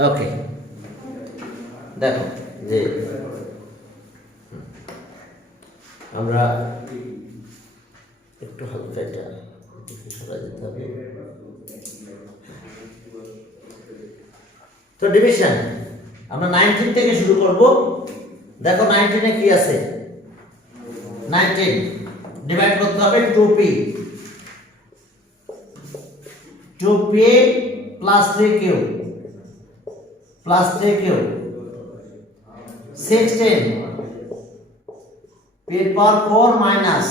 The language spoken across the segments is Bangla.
ওকে, দেখো যে আমরা একটু হালকা এটা সরা যেতে হবে। তো ডিভিশন আমরা 19 থেকে শুরু করব। দেখো 19 এ কি আছে, 19 ডিভাইড করতে হবে 2p plus 3q plus 3q 16 p এর পাওয়ার 4 মাইনাস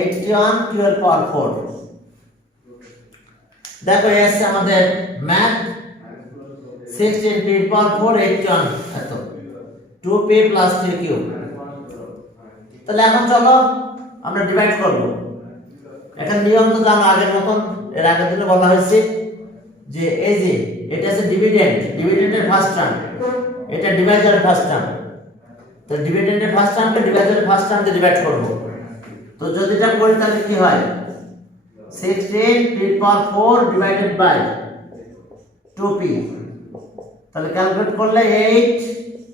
81 q এর পাওয়ার 4। দেখো এই আছে আমাদের ম্যাথ 16 p এর পাওয়ার 4 81 এত 2p প্লাস 3q। তাহলে এখন চলো আমরা ডিভাইড করব। এখন নিয়ম তো জানো আগের মতন, এর আগের দিনে বলা হয়েছে যে এই যে এটা আছে ডিভিডেন্ডের ফার্স্ট টার্ম, এটা ডিভাইজারের ফার্স্ট টার্ম। তো ডিভিডেন্ডের ফার্স্ট টার্মকে ডিভাইজারের ফার্স্ট টার্ম দিয়ে ডিভাইড করব। তো যদি এটা করি তাহলে কি হয়, 16 p এর পাওয়ার 4 ডিভাইডেড বাই 2p, তাহলে ক্যালকুলেট করলে 8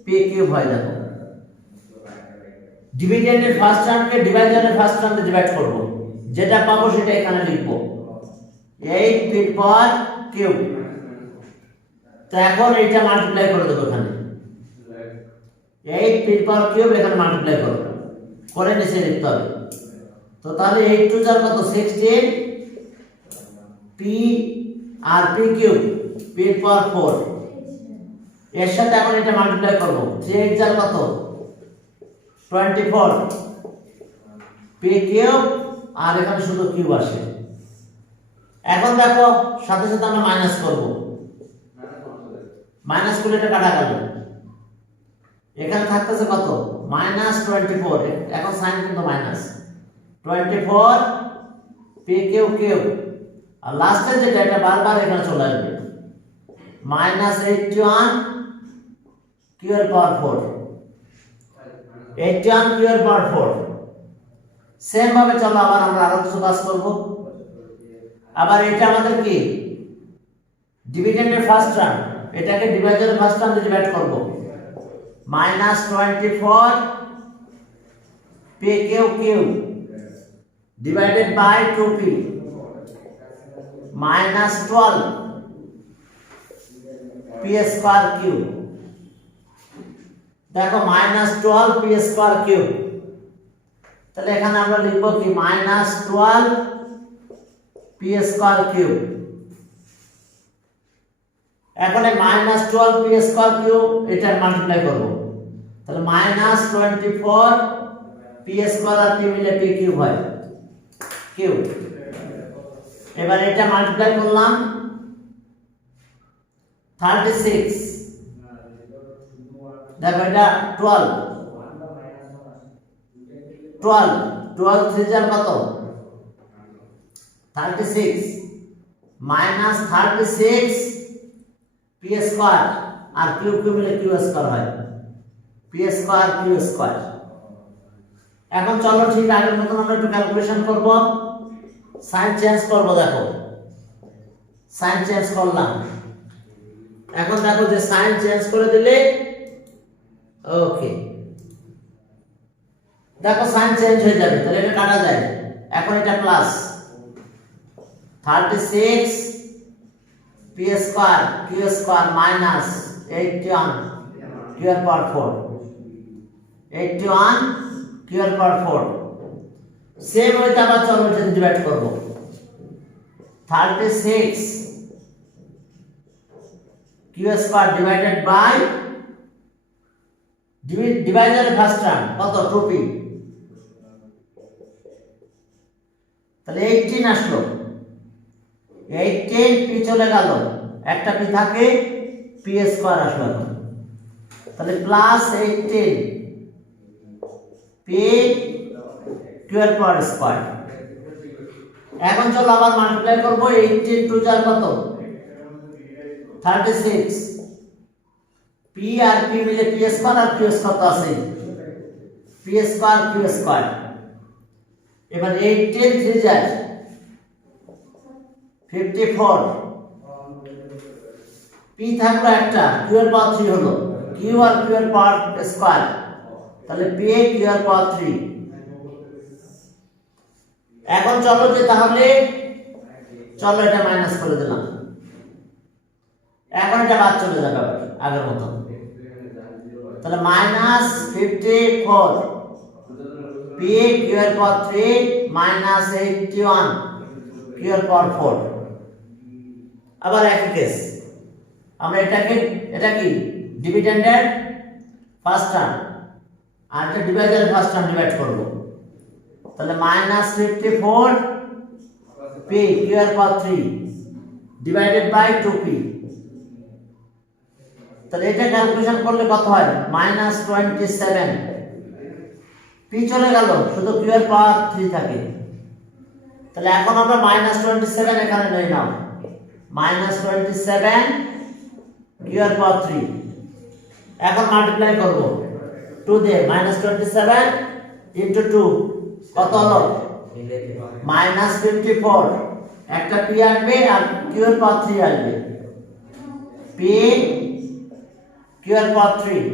p কিউব হয়। দেখো ডিভিডেন্ডের ফার্স্ট টার্মকে ডিভাইজারের ফার্স্ট টার্ম দিয়ে ডিভাইড করব, যেটা পাবো সেটা এখানে লিখব 8 p এর পাওয়ার কিউব। তো এখন এটা মাল্টিপ্লাই করে দেব, এখানে 8 p এর পাওয়ার কিউব এখানে মাল্টিপ্লাই করব, করে নিচে লিখতে হবে। তো তাহলে 8 টু যার কত 16 p আর p কিউব p এর পাওয়ার 4, এর সাথে এখন এটা মাল্টিপ্লাই করব 3 8 যার কত 24 p কিউব, আর এখানে শুধু কিউব আসে। এখন দেখো সাথে সাথে আমরা মাইনাস করব, মাইনাস করলে এটা কাটা গেল, এখানে থাকতেছে কত -24, এখন সাইন কিন্তু মাইনাস 24 p কিউব কিউব, আর লাস্টে যেটা এটা বারবার এখানে চলে আসবে -81 q এর পাওয়ার 4, 81 q এর পাওয়ার 4। সেম ভাবে চলো আবার আমরা আরো কিছু কাজ করব। আবার এটা আমাদের কি ডিভিডেন্ডের ফার্স্ট টার্ম, এটাকে ডিভাইজারের ফার্স্ট টার্ম দিয়ে ডিভাইড করব, -24 p cube cube divided by 2p -12 p square cube. দেখো -12 p স্কয়ার কিউব, তাহলে এখানে আমরা লিখব কি -12 p স্কয়ার কিউব। এখন এই -12 p স্কয়ার কিউব এটার মাল্টিপ্লাই করব, তাহলে -24 p স্কয়ার আর p মিলে p কিউব হয় কিউব। এবার এটা মাল্টিপ্লাই করলাম 36, দেখো এটা 12 3 যার কত 36 -36 p স্কয়ার আর কিউব কিউব মিলে q স্কয়ার হয়, p স্কয়ার q স্কয়ার। এখন চলো ঠিক আগের মতন আমরা একটু ক্যালকুলেশন করব, সাইন চেঞ্জ করব। দেখো সাইন চেঞ্জ করলাম, এখন দেখো যে সাইন চেঞ্জ করে দিলে ওকে, দেখো সাইন চেঞ্জ হয়ে যাবে, তাহলে এটা কাটা যায়। এখন এটা plus 36 p square q square minus 81 q এর পাওয়ার 4, 81 q এর পাওয়ার 4। সেম ওইটা আবার চলো এটা ডিভাইড করব, 36 q স্কয়ার ডিভাইডেড বাই ডিভাইজারের ফার্স্ট টার্ম কত 2p, তাহলে 18 আসলো, 18 p চলে গেল, একটা p থাকে p স্কয়ার আসলো এখন, তাহলে প্লাস 18 p q এর পাওয়ার স্কয়ার। এখন চলো আবার মাল্টিপ্লাই করব, 18 টু যার কত 36 p আর p মিলে p স্কয়ার আর q স্কয়ার তো আছে, p স্কয়ার q স্কয়ার। এবার 18 3 যায় 54 পি থাকলো একটা, কিউ এর পাওয়ার 3 হলো, কিউ আর কিউ এর পাওয়ার স্কয়ার, তাহলে পি এ কিউ এর পাওয়ার 3। এখন চলো যে তাহলে চলো এটা মাইনাস করে দিলাম, এখন এটা বাদ চলে যাবে আবার আগের মতো, তাহলে মাইনাস 54 পি এ কিউ এর পাওয়ার 3 মাইনাস 81 কিউ এর পাওয়ার 4। আবার একই কেস, আমরা এটা কি ডিভিডেন্ডের ফার্স্ট টার্ম আর এটা ডিভাইজারের ফার্স্ট টার্ম ডিভাইড করব, তাহলে মাইনাস 54 পি কিউ এর পাওয়ার 3 ডিভাইডেড বাই 2p, তাহলে এটা ক্যালকুলেশন করলে কত হয় মাইনাস 27, পি চলে গেল শুধু কিউ এর পাওয়ার 3 থাকে, তাহলে এখন আমরা মাইনাস 27 এখানে নিয়ে নাও, মাইনাস 27 কিউ এর পাওয়ার 3, এখন মাল্টিপ্লাই করব 2 দিয়ে, মাইনাস 27 ইনটু 2 কত হলো মাইনাস 54, একটা পি আসবে আর কিউ এর পাওয়ার 3 আসবে, পি কিউ এর পাওয়ার 3,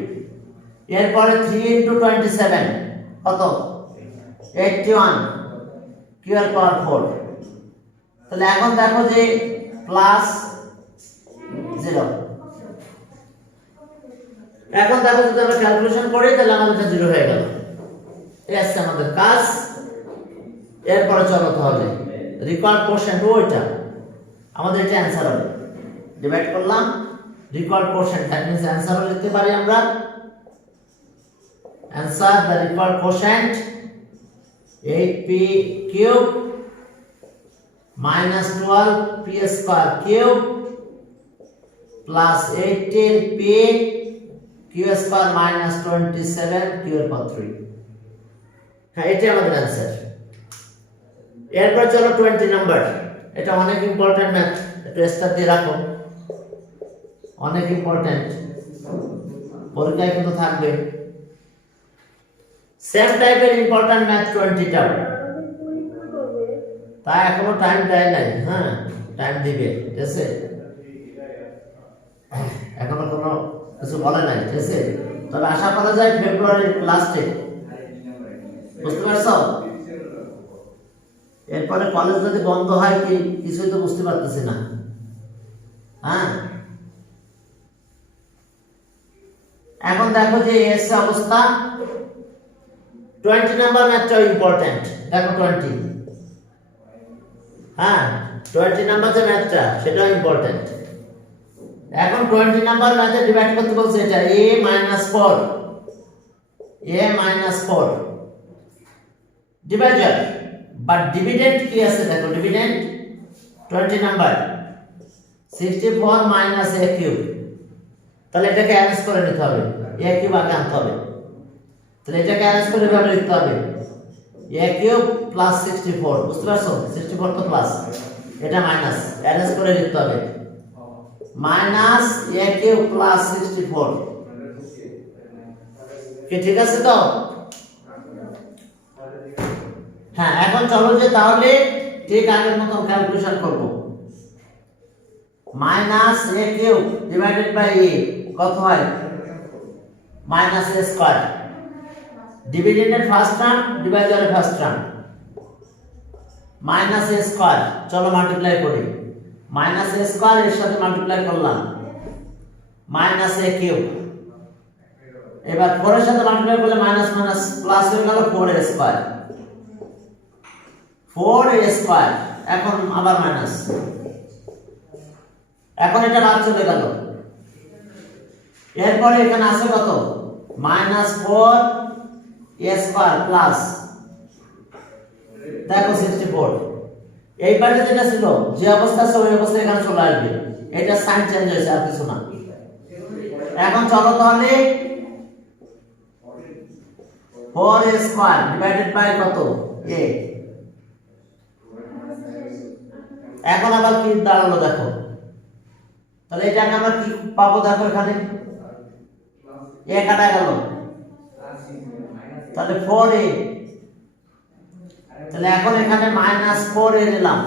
এরপরে 3 ইনটু 27 কত 81 কিউ এর পাওয়ার 4। তাহলে এখন দেখো যে প্লাস 0, এখন দেখো যদি আমরা ক্যালকুলেশন করি তাহলে আমাদের এটা 0 হয়ে গেল, এই আছে আমাদের কাজ। এরপরে চলো তাহলে রিকোয়ার্ড কোশ্চেন ওইটা আমাদের এটা অ্যানসার হবে, ডিভাইড করলাম রিকোয়ার্ড কোশ্চেন, দ্যাট মিন্স অ্যানসারও লিখতে পারি আমরা, answer the required quotient 8p cube minus 12p square cube plus 18p q square minus 27 q এর পাওয়ার 3। হ্যাঁ এটাই আমাদের অ্যানসার। এরপর চলো 20 নাম্বার, এটা অনেক ইম্পর্টেন্ট ম্যাথ, একটু স্টার দিয়ে রাখো, অনেক ইম্পর্টেন্ট, পরীক্ষায় কিন্তু থাকবে। সেম টাইপের ইম্পর্টেন্ট ম্যাথ 20টা, তাই এখনো টাইম দেয় নাই, হ্যাঁ টাইম দিবে, ঠিক আছে, এখনো কোনো কিছু বলে নাই, ঠিক আছে, তবে আশা করা যায় ফেব্রুয়ারির লাস্টে, বুঝতে পারছো? এরপরে কলেজ যদি বন্ধ হয় কি কিছুই তো বুঝতে পারতেছি না, হ্যাঁ। এখন দেখো যে এস অবস্থা 20 নাম্বার ম্যাথটা ইম্পর্টেন্ট, দেখো 20, হ্যাঁ 20 নাম্বার যে ম্যাথটা সেটাও ইম্পর্টেন্ট। এখন 20 নাম্বার ম্যাথে ডিভাইড করতে বলছে এটা a - 4 ডিভাইজার, বাট ডিভিডেন্ড কি আছে দেখো, dividend 20 number 64 minus a cube, তাহলে এটাকে অ্যারেঞ্জ করে নিতে হবে, a কিউব আগে আনতে হবে, তাহলে এটাকে অ্যারেঞ্জ করে এভাবে লিখতে হবে a কিউব প্লাস 64, বুঝতে পারছো, 64 তো প্লাস, এটা মাইনাস, অ্যারেঞ্জ করে লিখতে হবে মাইনাস a কিউব প্লাস 64, কি ঠিক আছে তো? হ্যাঁ এখন চলো যে তাহলে ঠিক আগের মতো ক্যালকুলেশন করব, minus a cube divided by a কত হয় মাইনাস a স্কয়ার, ডিভিডেন্ডের ফার্স্ট টার্ম ডিভাইজারের first term, minus a square, চলো মাল্টিপ্লাই করি, মাইনাস a স্কয়ার এর সাথে মাল্টিপ্লাই করলাম মাইনাস a কিউব, এবার 4 এর সাথে মাল্টিপ্লাই করলে মাইনাস মাইনাস প্লাস হয়ে গেল 4 a স্কয়ার, 4 a স্কয়ার, এখন আবার মাইনাস, এখন এটা বাদ চলে গেল, এরপরে এখানে আছে কত মাইনাস 4 a স্কয়ার প্লাস দেখো 64, এই পাশে যেটা ছিল যে অবস্থা আছে ওই অবস্থা এখানে চলে আসবে, এটা সাইন চেঞ্জ হয়েছে আর কিছু না। এখন চলো তাহলে 4 a স্কয়ার ডিভাইডেড বাই কত a, এখন আবার কি দাঁড়ালো দেখো, তাহলে এটাকে আমরা কি পাবো দেখো, এখানে a কাটা গেল, তাহলে 4a, তাহলে এখন এখানে মাইনাস 4a নিলাম,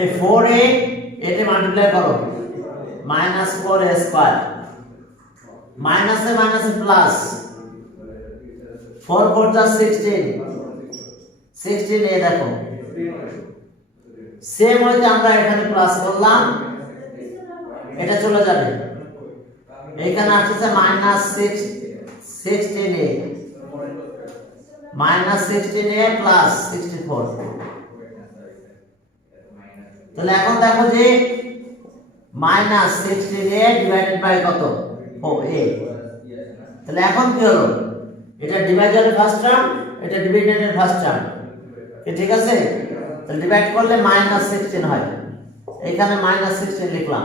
এই 4a এটা মাল্টিপ্লাই করো মাইনাস 4a স্কয়ার মাইনাসে মাইনাসে প্লাস 4 4 যা 16 এ দেখো সেম হইতে আমরা এখানে প্লাস করলাম এটা চলে যাবে এখানে আসছে minus 16a minus 16a plus 64 তাহলে এখন দেখো যে মাইনাস 16a ডিভাইডেড বাই কত ও a তাহলে এখন কি হলো এটা ডিভাইডারের ফার্স্ট টার্ম এটা ডিভিডেন্ডের ফার্স্ট টার্ম ঠিক আছে তাহলে ডিভাইড করলে মাইনাস 16 হয় এখানে মাইনাস 16 লিখলাম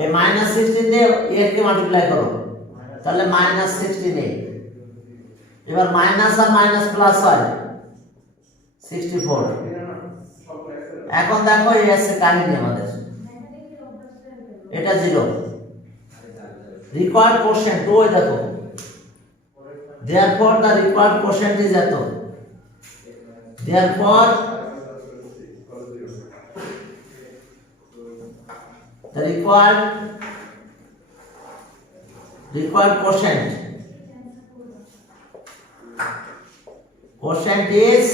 এই মাইনাস 16 দিয়ে এর কে মাল্টিপ্লাই করো তাহলে মাইনাস 16a এবার মাইনাস আর মাইনাস প্লাস হয় 64 এখন দেখো এই আছে কাহিনী আমাদের এটা 0 রিকোয়ার্ড কোশ্চেন ওই দেখো therefore the required quotient is এত therefore the required quotient is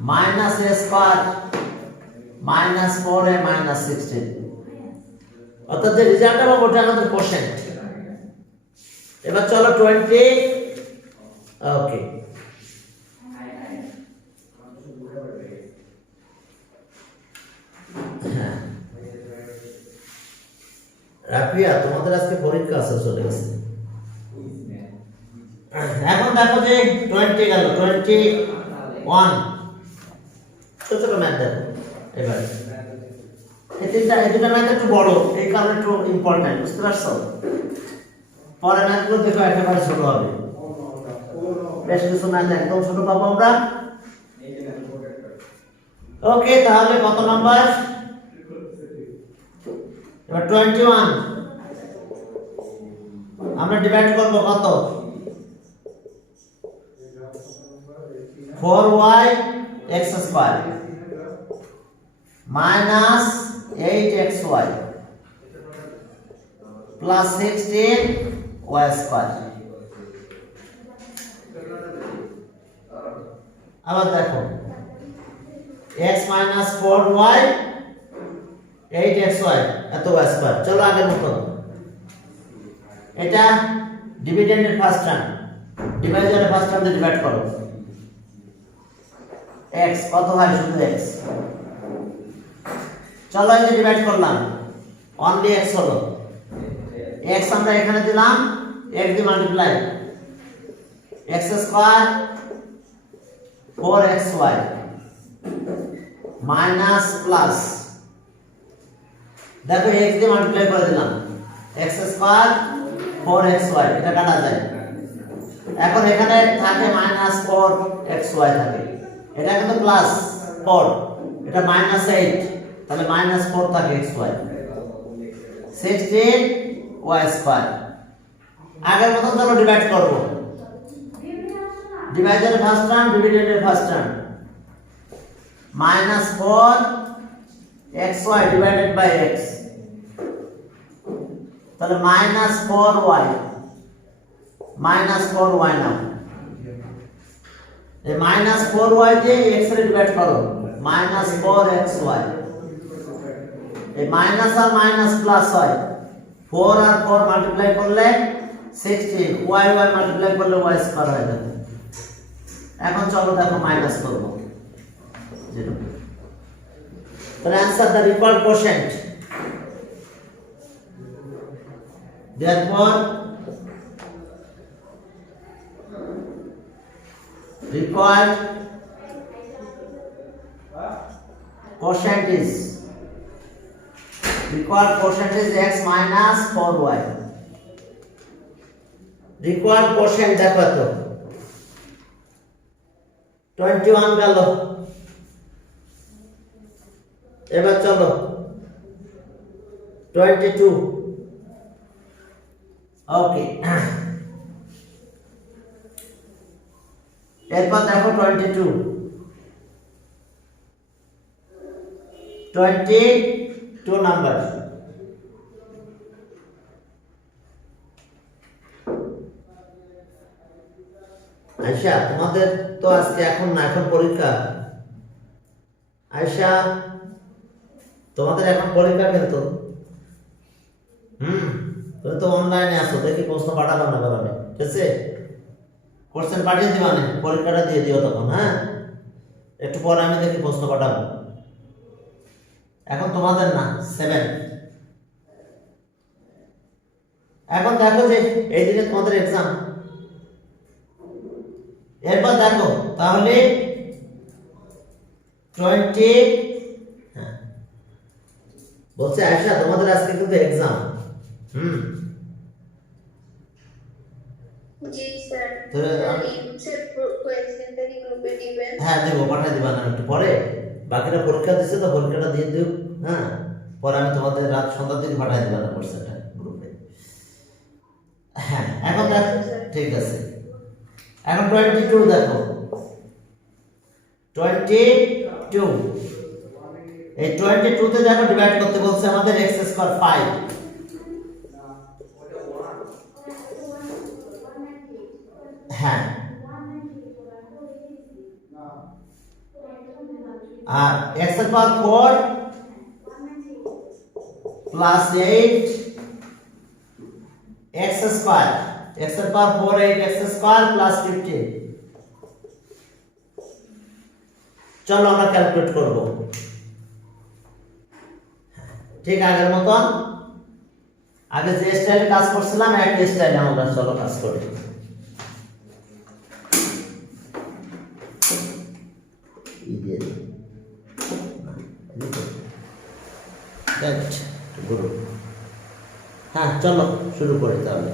minus a square minus 4a minus 16 অর্থাৎ যে রেজাল্ট হবে ওটা আমাদের কোশ্চেন্ট এবার চলো 20 ওকে রাফিয়া তোমাদের আজকে পরীক্ষা আছে চলে গেছে এখন দেখো যে 20 গেল 21 ছোট ছোট ম্যাথ দেখো এবার এই দুটো ম্যাথ একটু বড় এই কারণে একটু ইম্পর্টেন্ট বুঝতে পারছো পরে ম্যাথগুলো দেখো একেবারে ছোট হবে বেশ কিছু ম্যাথ একদম ছোট পাবো আমরা ওকে তাহলে কত নাম্বার এবার 21 আমরা ডিভাইড করব কত 4y x square minus 8xy plus 16y square আবার দেখো x minus 4y 8xy এত y স্কয়ার চলো আগের মতো এটা ডিভিডেন্ডের ফার্স্ট টার্ম ডিভাইজারের ফার্স্ট টার্ম দিয়ে ডিভাইড করো x কত হয় শুধু x চলো এটা ডিভাইড করলাম অনলি x হলো x আমরা এখানে দিলাম x দিয়ে multiply x square 4xy minus plus দেখো x দিয়ে মাল্টিপ্লাই করে দিলাম x স্কয়ার 4xy এটা কাটা যায় এখন এখানে থাকে মাইনাস 4xy থাকে এটা কিন্তু প্লাস 4 এটা মাইনাস 8 তাহলে মাইনাস 4 থাকে xy 16y স্কয়ার আগের মত চলো ডিভাইড করব ডিভাইডারের ফার্স্ট টার্ম ডিভিডেন্ডের first term minus 4xy divided by x তাহলে minus 4y নাও এই minus 4y দিয়ে x এর ডিভাইড করো minus 4xy এই মাইনাস আর মাইনাস প্লাস হয় 4 আর 4 মাল্টিপ্লাই করলে 16 y মাল্টিপ্লাই করলে y স্কয়ার হয়ে যাবে এখন চলো দেখো মাইনাস করব 0 তো answer the required quotient therefore required quotient is x minus 4y required quotient দেখো তো 21 গেল এবার চলো 22 ওকে এরপর দেখো 22 22 নাম্বার। আয়শা তোমাদের তো আজকে এখন না, এখন পরীক্ষা। আয়শা তোমাদের এখন পরীক্ষা কিন্তু তুমি তো অনলাইনে আছো, দেখি প্রশ্ন পাঠাবো না বলবে, ঠিক আছে? কোশ্চেন পাঠিয়ে দিবা না, পরীক্ষাটা দিয়ে দিও তখন। হ্যাঁ, একটু পরে আমি দেখি প্রশ্ন পাঠাবো। এখন তোমাদের না 7। এখন দেখো যে এই দিনে তোমাদের এক্সাম, এরপর দেখো তাহলে 20 হ্যাঁ বলছে আয়শা তোমাদের আজকে কিন্তু এক্সাম। জি স্যার। তো স্যার কোয়েশ্চেনটা কি গ্রুপে দিবেন? হ্যাঁ দেবো, পাঠিয়ে দিবা না একটু পরে। বাকিরা পরীক্ষা দিচ্ছে তো, পরীক্ষাটা দিয়ে দিও। হ্যাঁ, পরে আমি তোমাদের রাত সন্ধ্যার দিকে পাঠিয়ে দিবা না কোর্সটা গ্রুপে। হ্যাঁ এখন দেখো, ঠিক আছে। এখন 22 দেখো, 22 এই 22 তে দেখো ডিভাইড করতে বলছে আমাদের x স্কয়ার 5। হ্যাঁ, আর x এর power 4 plus 8 x square, x এর পাওয়ার 4 8 x স্কয়ার প্লাস 15। চলো আমরা ক্যালকুলেট করব ঠিক আগের মতন। আগে যে স্টাইলে কাজ করছিলাম একই স্টাইলে আমরা চলো কাজ করি। হ্যাঁ চলো শুরু করি তাহলে।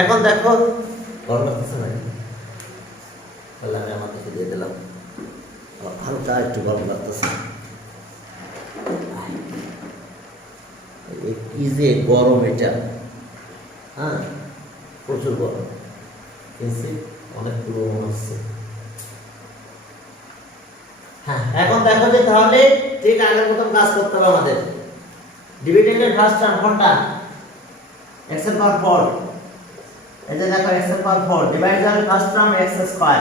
এখন দেখো গরম লাগতেছে না, তাহলে আমি আমাদেরকে দিয়ে দিলাম হালকা একটু গরম লাগতেছে। কি যে গরম এটা, হ্যাঁ প্রচুর গরম, অনেকগুলো হচ্ছে। হ্যাঁ এখন দেখো যে তাহলে ঠিক আগের মতন কাজ করতে হবে আমাদের। ডিভিডেন্ডের ফার্স্ট টার্ম কোনটা? x এর পাওয়ার 4। এই যে দেখো x এর power 4 divider first term x square,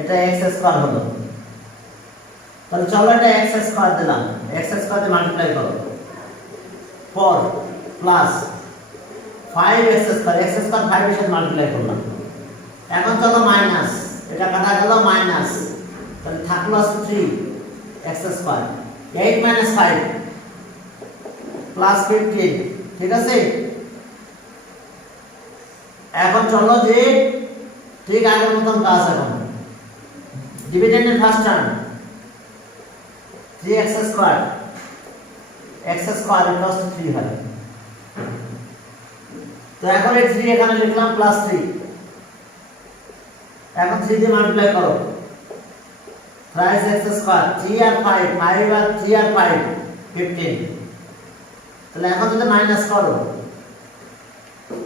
এটা x স্কয়ার হলো। তাহলে চলো এটা x স্কয়ার দিলাম, x স্কয়ার দিয়ে মাল্টিপ্লাই করো 4 plus 5x square, x square 5 এর সাথে মাল্টিপ্লাই করলাম। এখন চলো মাইনাস, এটা কাটা গেল মাইনাস, তাহলে থাকলো আছে 3x স্কয়ার, 8 মাইনাস 5 প্লাস 15, ঠিক আছে? এখন চলো যে ঠিক আগের মতন কাজ। এখন ডিভিডেন্ডের first term 3x square, x square equals to 3 হয়। তো এখন এই 3 এখানে লিখলাম প্লাস 3, এখন 3 দিয়ে মাল্টিপ্লাই করো, প্লাস x স্কয়ার 3 আর 5, 5 আর 3 আর 5 15। তাহলে এখন যদি মাইনাস করো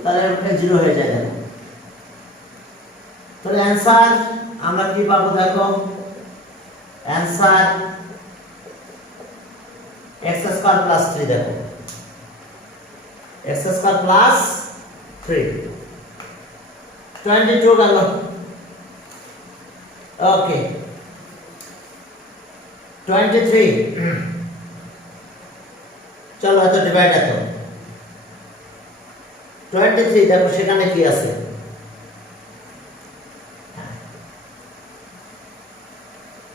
তাহলে এটা 0 হয়ে যায়। দেখো তাহলে অ্যানসার আমরা কি পাবো? দেখো অ্যানসার x স্কয়ার প্লাস 3। দেখো x স্কয়ার প্লাস 3, 22 গেল। ওকে 23 চলো এত ডিভাইড এত 23 দেখো সেখানে কি আছে।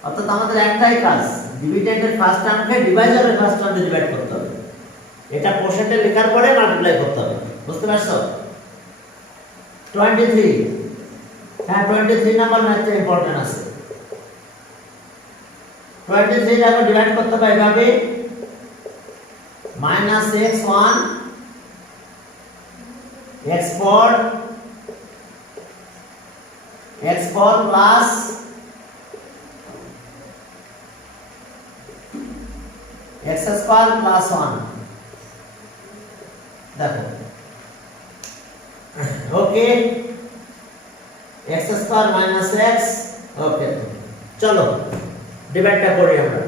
অর্থাৎ আমাদের একটাই কাজ, ডিভিডেন্ডের ফার্স্ট টার্মকে ডিভাইজারের ফার্স্ট টার্মে ডিভাইড করতে হবে। এটা কোশেন্টে লেখার পরে মাল্টিপ্লাই করতে হবে, বুঝতে পারছো? 23 হ্যাঁ 23 নাম্বার ম্যাথটা ইম্পর্টেন্ট আছে। 23 দেখো ডিভাইড করতে হবে এইভাবে, minus x1 x4 plus x square plus 1 দেখো ওকে x স্কয়ার মাইনাস x ওকে চলো ডিভাইডটা করি আমরা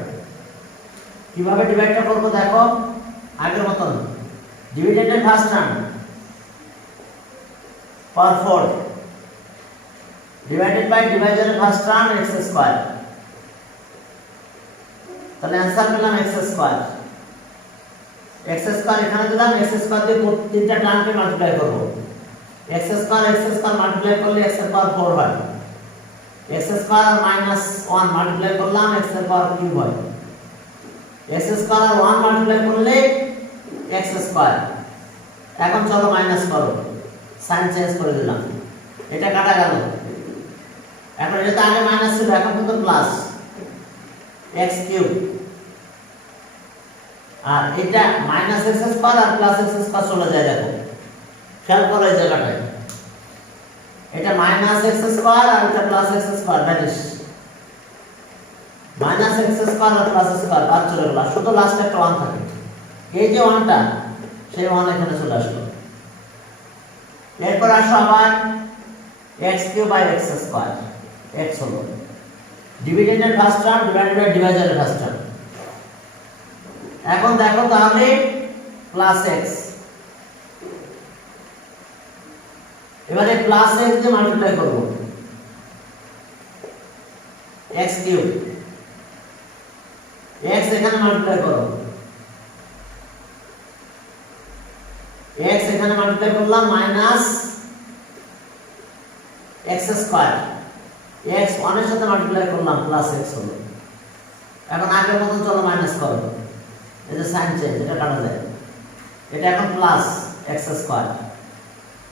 কিভাবে ডিভাইডটা করব দেখো আগের মতন ডিভিডেন্ডের first term power 4 divided by ডিভাইজারের ফার্স্ট টার্ম x স্কয়ার তাহলে आंसर পেলাম x স্কয়ার x স্কয়ার এখানে দিলাম x স্কয়ার দিয়ে তিনটা টার্মকে মাল্টিপ্লাই করব x স্কয়ার মাল্টিপ্লাই করলে x এর পাওয়ার 4 হয় x স্কয়ার মাইনাস 1 মাল্টিপ্লাই করলাম x এর পাওয়ার কিউব হয় x স্কয়ার আর 1 মাল্টিপ্লাই করলে x স্কয়ার এখন চলো মাইনাস করো সাইন চেঞ্জ করে দিলাম এটা কাটা গেল এখন এটা আগে মাইনাস ছিল এখন কিন্তু প্লাস x কিউব আর এটা মাইনাস x স্কয়ার আর প্লাস x স্কয়ার চলে যায় দেখো খেয়াল করো এই জায়গাটায় এটা মাইনাস x স্কয়ার আর এটা plus x square vanish minus x square আর প্লাস স্কয়ার বাদ চলে গেল শুধু লাস্টে একটা 1 থাকে এই যে 1টা সেই 1 এখানে চলে আসলো এরপর আসো আবার x cube by x square x হলো ডিভিডেন্ডের ফার্স্ট টার্ম ডিভাইডেড বাই ডিভাইজারের ফার্স্ট টার্ম এখন দেখো তাহলে প্লাস x এবারে প্লাস x দিয়ে মাল্টিপ্লাই করব x কিউব x এখানে মাল্টিপ্লাই করো x এখানে মাল্টিপ্লাই করলাম মাইনাস x স্কয়ার x 1 এর সাথে মাল্টিপ্লাই করলাম প্লাস x হলো এখন আগের মতন চলো মাইনাস করো এই যে সাইন চেঞ্জ এটা কাটা যায় এটা এখন প্লাস x স্কয়ার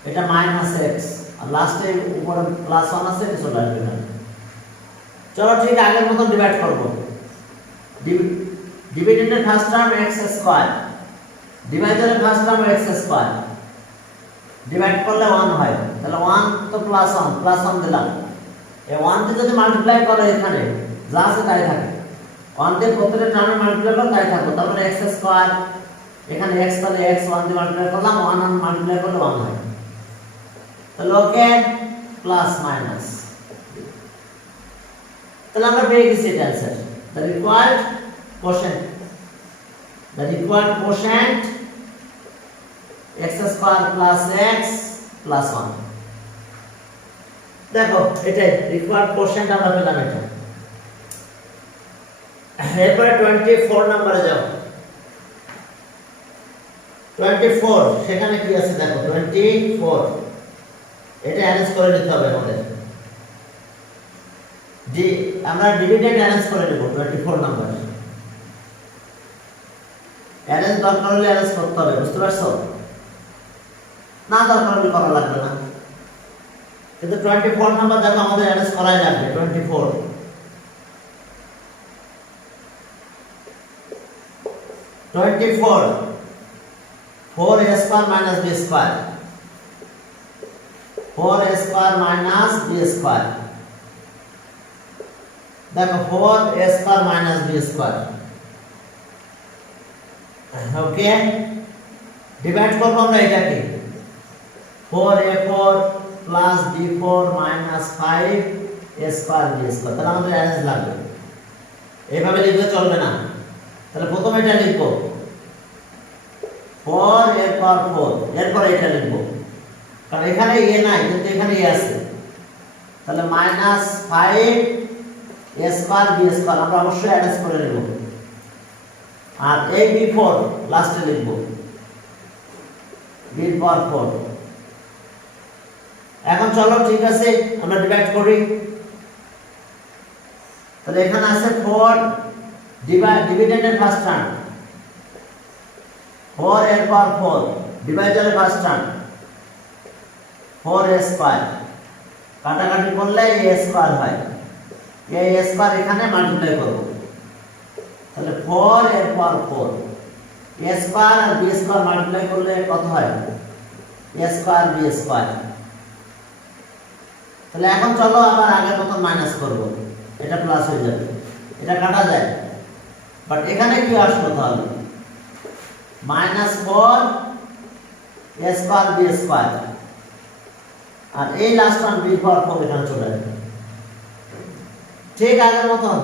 এটা মাইনাস x আর লাস্টে উপরে প্লাস 1 আছে এটা চলে আসবে এখানে চলো ঠিক আগের মতন ডিভাইড করব ডিভিডেন্ডের ফার্স্ট টার্ম x স্কয়ার ডিভাইজারের first term x square divide করলে 1 হয় তাহলে 1 তো প্লাস 1 দিলাম এই 1 দিয়ে যদি মাল্টিপ্লাই করে এখানে যা আছে তাই থাকে 1 দিয়ে প্রত্যেকটা টার্মে মাল্টিপ্লাই করলে তাই থাকবে তারপরে x স্কয়ার এখানে x তাহলে x 1 দিয়ে মাল্টিপ্লাই করলাম 1 মাল্টিপ্লাই করলে 1 হয় তাহলে ওকে প্লাস মাইনাস তাহলে আমরা পেয়ে গেছি এটা answer the required quotient x square plus x plus 1 দেখো এটাই রিকোয়ার্ড কোশ্চেন আমরা পেলাম এটা এরপরে 24 নম্বরে যাও 24 সেখানে কি আছে দেখো 24 এটা অ্যারেঞ্জ করে নিতে হবে আমাদের আমরা ডিভিডেন্ড অ্যারেঞ্জ করে নেব 24 নম্বর অ্যারেঞ্জ দরকার হলে অ্যারেঞ্জ করতে হবে বুঝতে পারছো না দরকার হলে করা লাগবে না কিন্তু 24 নাম্বার দেখো আমাদের অ্যারেঞ্জ করাই লাগবে 24 4a square minus b square 4a square minus b square দেখো 4a square minus b square ওকে ডিভাইড করব আমরা এটাকে 4a4 plus d4 minus 5a square b square তাহলে আমাদের অ্যারেঞ্জ লাগবে এইভাবে লিখলে চলবে না তাহলে প্রথমে এটা লিখব 4 এর পাওয়ার 4 এরপর এটা লিখব কারণ এখানে a নাই কিন্তু এখানে a আছে তাহলে minus 5a square b square আমরা অবশ্যই অ্যারেঞ্জ করে নেব আর এই b4 লাস্টে লিখব b এর পাওয়ার 4 এখন চলো ঠিক আছে আমরা ডিভাইড করি তাহলে এখানে আছে 4 ডিভিডেন্ডের ফার্স্ট টার্ম 4 এর power 4 ডিভাইজারের first term 4a square কাটাকাটি করলে a স্কয়ার হয় এই a স্কয়ার এখানে মাল্টিপ্লাই করব তাহলে 4 এর পাওয়ার 4 a স্কয়ার আর b স্কয়ার মাল্টিপ্লাই করলে কত হয় a স্কয়ার b স্কয়ার তাহলে এখন চলো আবার আগের মত মাইনাস করব এটা প্লাস হয়ে যাবে এটা কাটা যায় বাট এখানে কি আসলো তাহলে -4 a স্কয়ার b স্কয়ার আর এই লাস্ট ওয়ান b পাওয়ার 4 এখানে চলে আসবে ঠিক আগের মতন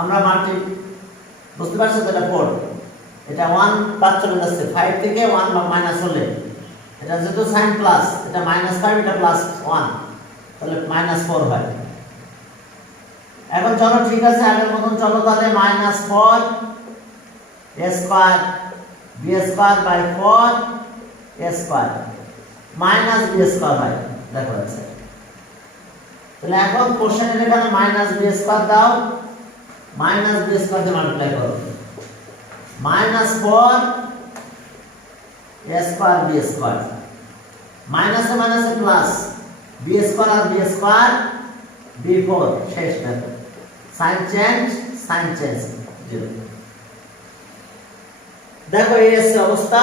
আমরা মাল্টি বুঝতে পারছো তো এটা 4 এটা 1 বাদ চলে যাচ্ছে 5 থেকে 1 মাইনাস হলে এটা যেহেতু সাইন প্লাস এটা মাইনাস 5 এটা প্লাস 1 তাহলে মাইনাস 4 হয় এখন চলো ঠিক আছে আগের মতন চলো তাহলে minus 4 a square b square by 4 a square minus b square হয় দেখো আছে তাহলে এখন কোশ্চেনের এখানে মাইনাস b স্কয়ার দাও মাইনাস b স্কয়ার দিয়ে মাল্টিপ্লাই করো minus 4 a square b square minus a minus a plus b square আর b স্কয়ার b4 শেষ দেখো সাইন চেঞ্জ 0 দেখো এই আছে অবস্থা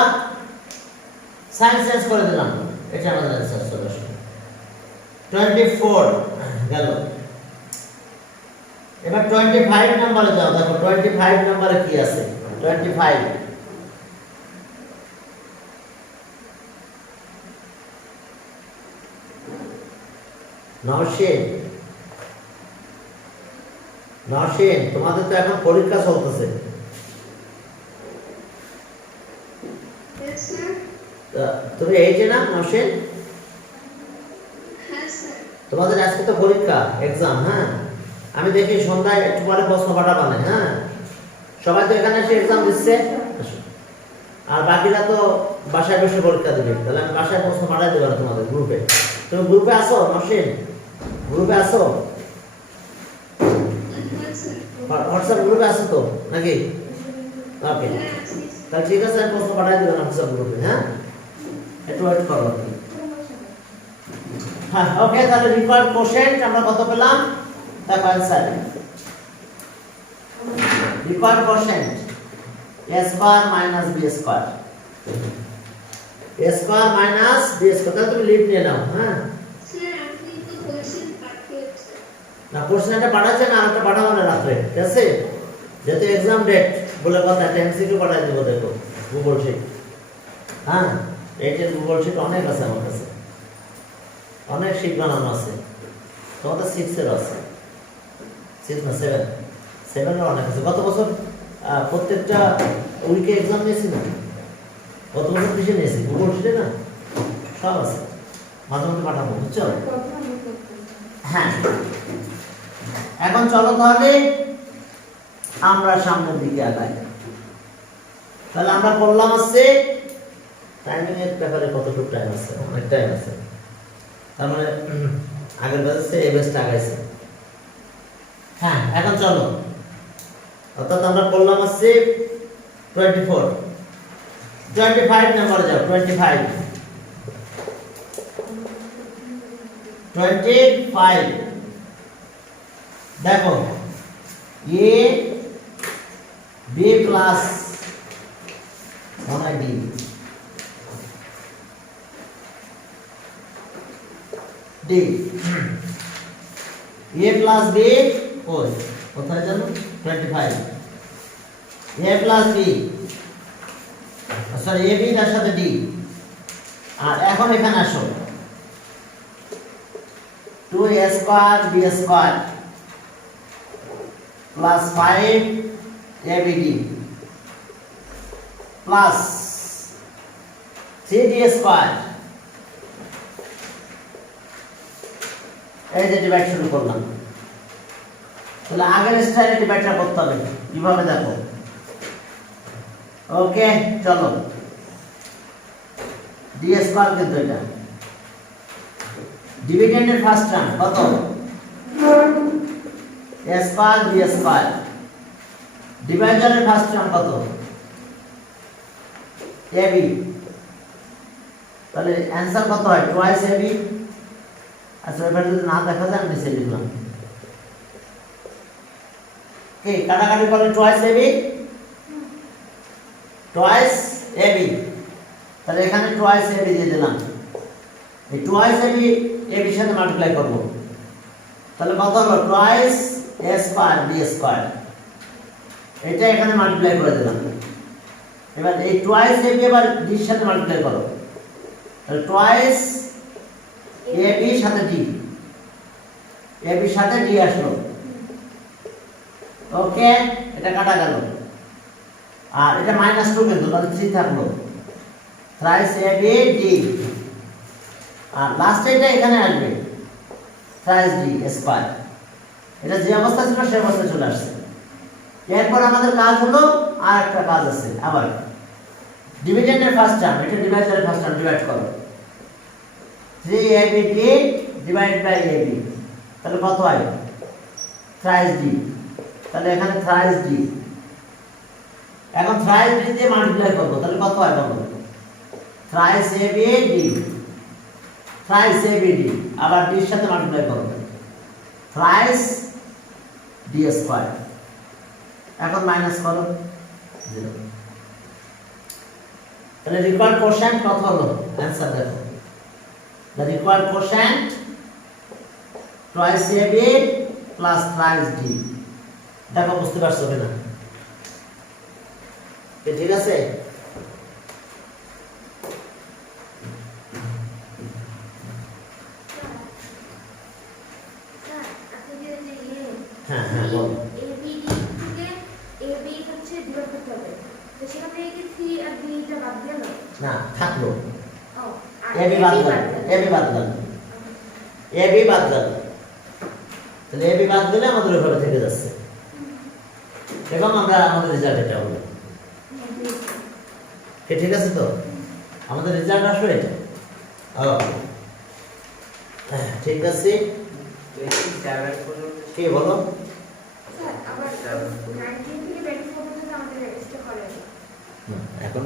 সাইন চেঞ্জ করে দিলাম এটা আমাদের आंसर সলিউশন 24 গেল এবার 25 নম্বরে যাও দেখো 25 নম্বরে কি আছে 25 নওশিন তোমাদের তো এখন পরীক্ষা চলতেছে Yes, sir. তুমি এই যে না নওশিন Yes, sir. তোমাদের আজকে তো পরীক্ষা এক্সাম হ্যাঁ আমি দেখি সন্ধ্যায় একটু পরে প্রশ্ন পাঠাবানে হ্যাঁ সবাই তো এখানে এসে এক্সাম দিচ্ছে আর বাকিরা তো বাসায় বসে পরীক্ষা দেবে তাহলে আমি বাসায় প্রশ্ন পাঠাই দেবো তোমাদের গ্রুপে তুমি গ্রুপে আসো নওশিন গ্রুপে আসো Yes, sir. হোয়াটসঅ্যাপ গ্রুপে আসো তো নাকি ওকে Yes, তাহলে ঠিক আছে আমি প্রশ্ন পাঠাই দেবো হোয়াটসঅ্যাপ গ্রুপে হ্যাঁ একটু ওয়েট করো হ্যাঁ ওকে তাহলে রিকোয়ার্ড কোশ্চেন আমরা কত পেলাম দেখো answer required question a square minus b square a square minus b square তাহলে তুমি লিভ নিয়ে নাও হ্যাঁ sir. আপনি তো কোশ্চেন পাঠিয়েছেন। না কোশ্চেনটা পাঠাচ্ছে না আরেকটা পাঠাবো না রাত্রে ঠিক আছে যেহেতু এক্সাম ডেট বলে কথা এমসিকিউ পাঠাই দেবো দেখো গুগল শিট হ্যাঁ এইটার গুগল শিট অনেক আছে আমার কাছে অনেক শিট বানানো আছে তোমাদের 6 এর আছে 6 না 7 এর অনেক আছে গত বছর প্রত্যেকটা উইকে এক্সাম নিয়েছি না গত বছর কিসে নিয়েছি গুগল শিটে না সব আছে মাঝে মাঝে পাঠাবো বুঝছো হ্যাঁ এখন চলো তাহলে আমরা সামনের দিকে আগাই তাহলে আমরা করলাম আছে টাইমিং এর ব্যাপারে কতটুকু টাইম আছে অনেক টাইম আছে তার মানে আগের ব্যাচে এই ব্যাচটা আগাইছে হ্যাঁ এখন চলো অর্থাৎ আমরা করলাম আছে 24 25 নম্বরে যাও 25 দেখো a b plus 1 d d a plus b ওই কোথায় জানো 25 a plus b sorry a b তার সাথে d আর এখন এখানে আসো 2a square b square plus 5 abd plus 3d square এই যে ডিভাইড শুরু করলাম তাহলে আগের স্টাইলে ডিভাইডটা করতে হবে কিভাবে দেখো ওকে চলো d স্কয়ার কিন্তু এটা ডিভিডেন্ডের ফার্স্ট টার্ম কত a স্কয়ার b স্কয়ার ডিভাইডারের ফার্স্ট টার্ম কত ab তাহলে आंसर কত হয় টুয়াইস ab আচ্ছা এবার যদি না দেখা যায় আমি নিচে লিখলাম কি কাটাকাটি করলে টুয়াইস ab তাহলে এখানে টুয়াইস ab দিয়ে দিলাম এই টুয়াইস ab এর সাথে মাল্টিপ্লাই করব তাহলে কত হলো twice a square b square এটা এখানে মাল্টিপ্লাই করে দিলাম এবার এই টোয়াইস এবি এবার ডির সাথে মাল্টিপ্লাই করো, তাহলে টোয়াইস এবি সাথে ডি, এবি সাথে ডি আসলো। ওকে, এটা কাটা গেল, আর এটা -2 কিন্তু তাহলে 3 থাকলো, থ্রাইস এবি ডি, আর লাস্ট এটা এখানে আসবে থ্রাইস ডি স্কয়ার। এটা যে অবস্থা ছিল সেই অবস্থায় চলে আসছে। এরপর আমাদের কাজ হলো আর একটা কাজ আছে, আবার ডিভিডেন্ডের ফার্স্ট টার্ম, এটা ডিভাইডারের ফার্স্ট টার্ম ডিভাইড করো, 3abd ডিভাইড বাই ab, তাহলে কত হয় থ্রাইস ডি, তাহলে এখানে থ্রাইস ডি, এখন থ্রাইস ডি দিয়ে মাল্টিপ্লাই করব, তাহলে কত হয় বলো, থ্রাইস abd, থ্রাইস abd, আবার ডি এর সাথে মাল্টিপ্লাই করব, থ্রাইস ডি স্কয়ার। এখন মাইনাস করো 0, তাহলে রিকোয়ার্ড কোশ্চেন্ট কত হলো, आंसर দেখো, the required quotient twice ab plus thrice d, দেখো বুঝতে পারছো কিনা, ঠিক আছে। হ্যাঁ হ্যাঁ বলো, না থাকলো ab বাদ গেল, ab বাদ গেল, ab বাদ গেল, তাহলে ab বাদ গেলে আমাদের ওইভাবে থেকে যাচ্ছে, এবং আমরা আমাদের রেজাল্ট এটা হলো, ঠিক আছে তো, আমাদের রেজাল্ট আসবে এটা। ঠিক আছে, কি বলো, এখন